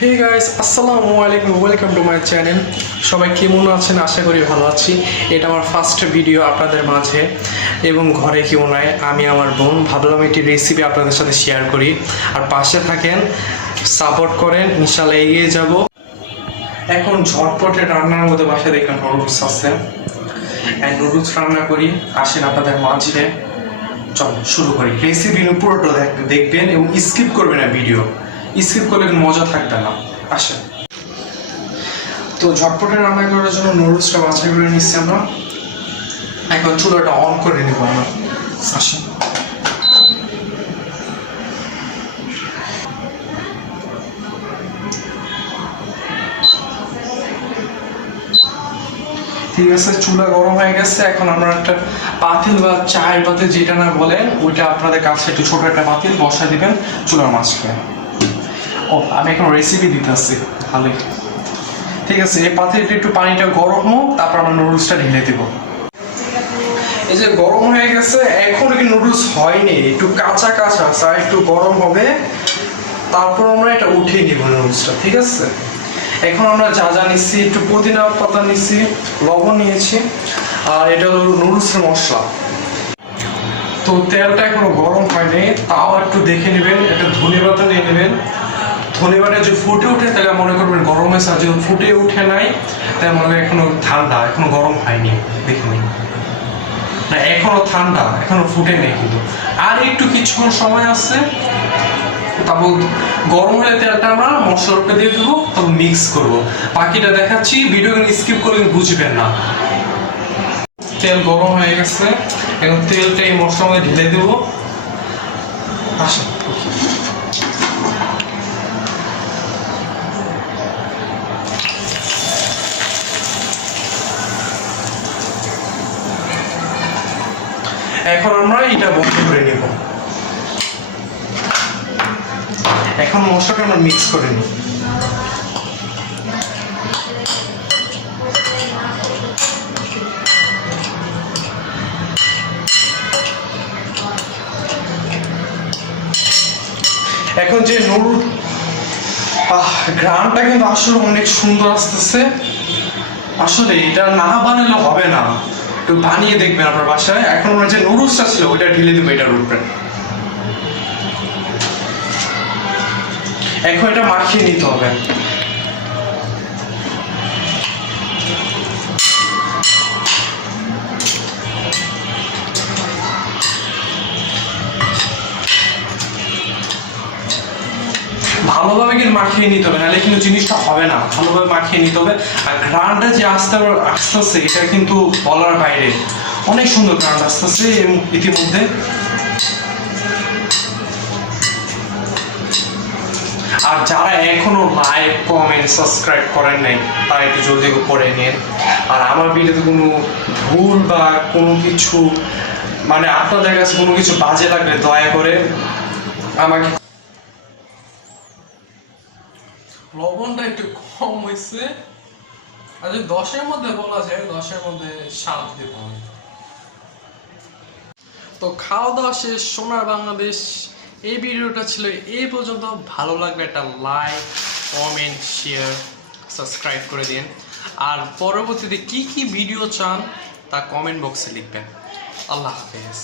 Hey guys, আসসালামু আলাইকুম, welcome to my channel. সবাই কেমন আছেন? আশা করি ভালো আছি। এটা আমার ফার্স্ট ভিডিও আপনাদের মাঝে, এবং ঘরে কেউ নাই, আমি আমার বোন। ভাবলাম একটি রেসিপি আপনাদের সাথে শেয়ার করি, আর পাশে থাকেন, সাপোর্ট করেন, ইনশাল্লাহ এগিয়ে যাব। এখন ঝটপটে রান্নার মধ্যে বাসায় দেখেন নুডলস আছে, নুডলস রান্না করি। আসেন আপনাদের মাঝে, চল শুরু করি। রেসিপি পুরোটা দেখবেন এবং স্কিপ করবেন না ভিডিও, স্কিপ করলে মজা থাকবে না। আসেন, তো ঝটপটে রান্না করার জন্য নুডলসটা বাছাই করে নিচ্ছি আমরা। এখন চুলাটা অন করে নেব আমরা। আসেন, ঠিক আছে, চুলা গরম হয়ে গেছে। এখন আমরা একটা পাতিল বা চায়ের পাতিল, যেটা না বলেন, ওইটা আপনাদের কাছে একটু ছোট একটা পাতিল বসা দিবেন চুলার মাঝখানে। ও, আমি এখন রেসিপি দিতেছি ভালোই। ঠিক আছে, এই পাতিলটা একটু পানিটা গরম হোক, তারপর আমরা নুডলসটা ঢেলে দেবো। এই যে গরম হয়ে গেছে, এখন কি নুডলস হয়নি, একটু কাঁচা কাঁচা আছে, একটু গরম হবে, তারপর আমরা এটা উঠিয়ে নিব নুডলসটা। ঠিক আছে, এখন আমরা যা যা নিচ্ছি, একটু পুদিনা পাতা নিচ্ছি, লবণ নিয়েছি, আর এটা হলো নুডলসের মশলা। তো তেলটা এখনো গরম হয়নি, তাও একটু দেখে নেবেন। একটা ধনে পাতা নিয়ে নেবেন। ধনে পাতা যে ফুটে উঠে, তাহলে মনে করবেন গরম হয়েছে, আর যদি ফুটে উঠে নাই, তাহলে মনে হয় এখনো ঠান্ডা, এখনো গরম হয়নি। দেখে নিন, না এখনো ঠান্ডা, এখনো ফুটে নেই কিন্তু, আর একটু কিছুক্ষণ সময় আছে। তারপর গরম হলে তেলটা আমরা মশলার উপরে দিয়ে দেবো, তারপর মিক্স করবো। বাকিটা দেখাচ্ছি, ভিডিও স্কিপ করলে বুঝবেন না। তেল গরম হয়ে গেছে, এখন তেলটা এই মশলার মধ্যে ঢেলে দেবো। আসেন, এখন আমরা এটা বন্ধ করে নেব। এখন মশলাটা আমরা মিক্স করে নিই। এখন যে নুডল, গ্রানটা কিন্তু আসলে অনেক সুন্দর আসতেছে। আসলে এটা না বানালে হবে না, একটু বানিয়ে দেখবেন আপনার বাসায়। এখন আমরা যে নুডলসটা ছিল, ওইটা ঢেলে দেবো এটার উপরে। এখন এটা মাখিয়ে নিতে হবে। ভালোভাবে কিন্তু মাখিয়ে নিতে হবে, নাহলে কিন্তু জিনিসটা হবে না। ভালোভাবে মাখিয়ে নিতে হবে। আর ঘ্রাণটা যে আসতেছে, এটা কিন্তু বলার বাইরে, অনেক সুন্দর ঘ্রাণ আসতেছে ইতিমধ্যে। আর যারা এখনো লাইক, কমেন্ট, সাবস্ক্রাইব করেন নাই, তারা একটু জলদি করে নিন। আর আমার ভিডিওতে কোনো ভুল বা কোনো কিছু, মানে আপনাদের কাছে কোনো কিছু বাজে লাগলে দয়া করে আমাকে। লবণটা একটু কম হয়েছে, আর যদি 10-এর মধ্যে বলা যায়, 10-এর মধ্যে 7 দিব। তো খাওয়া দাওয়া শেষ, সোনার বাংলাদেশ। এই ভিডিওটা ছিল এই পর্যন্ত। ভালো লাগবে একটা লাইক, কমেন্ট, শেয়ার, সাবস্ক্রাইব করে দিন। আর পরবর্তীতে কি কি ভিডিও চান তা কমেন্ট বক্সে লিখবেন। আল্লাহ হাফেজ।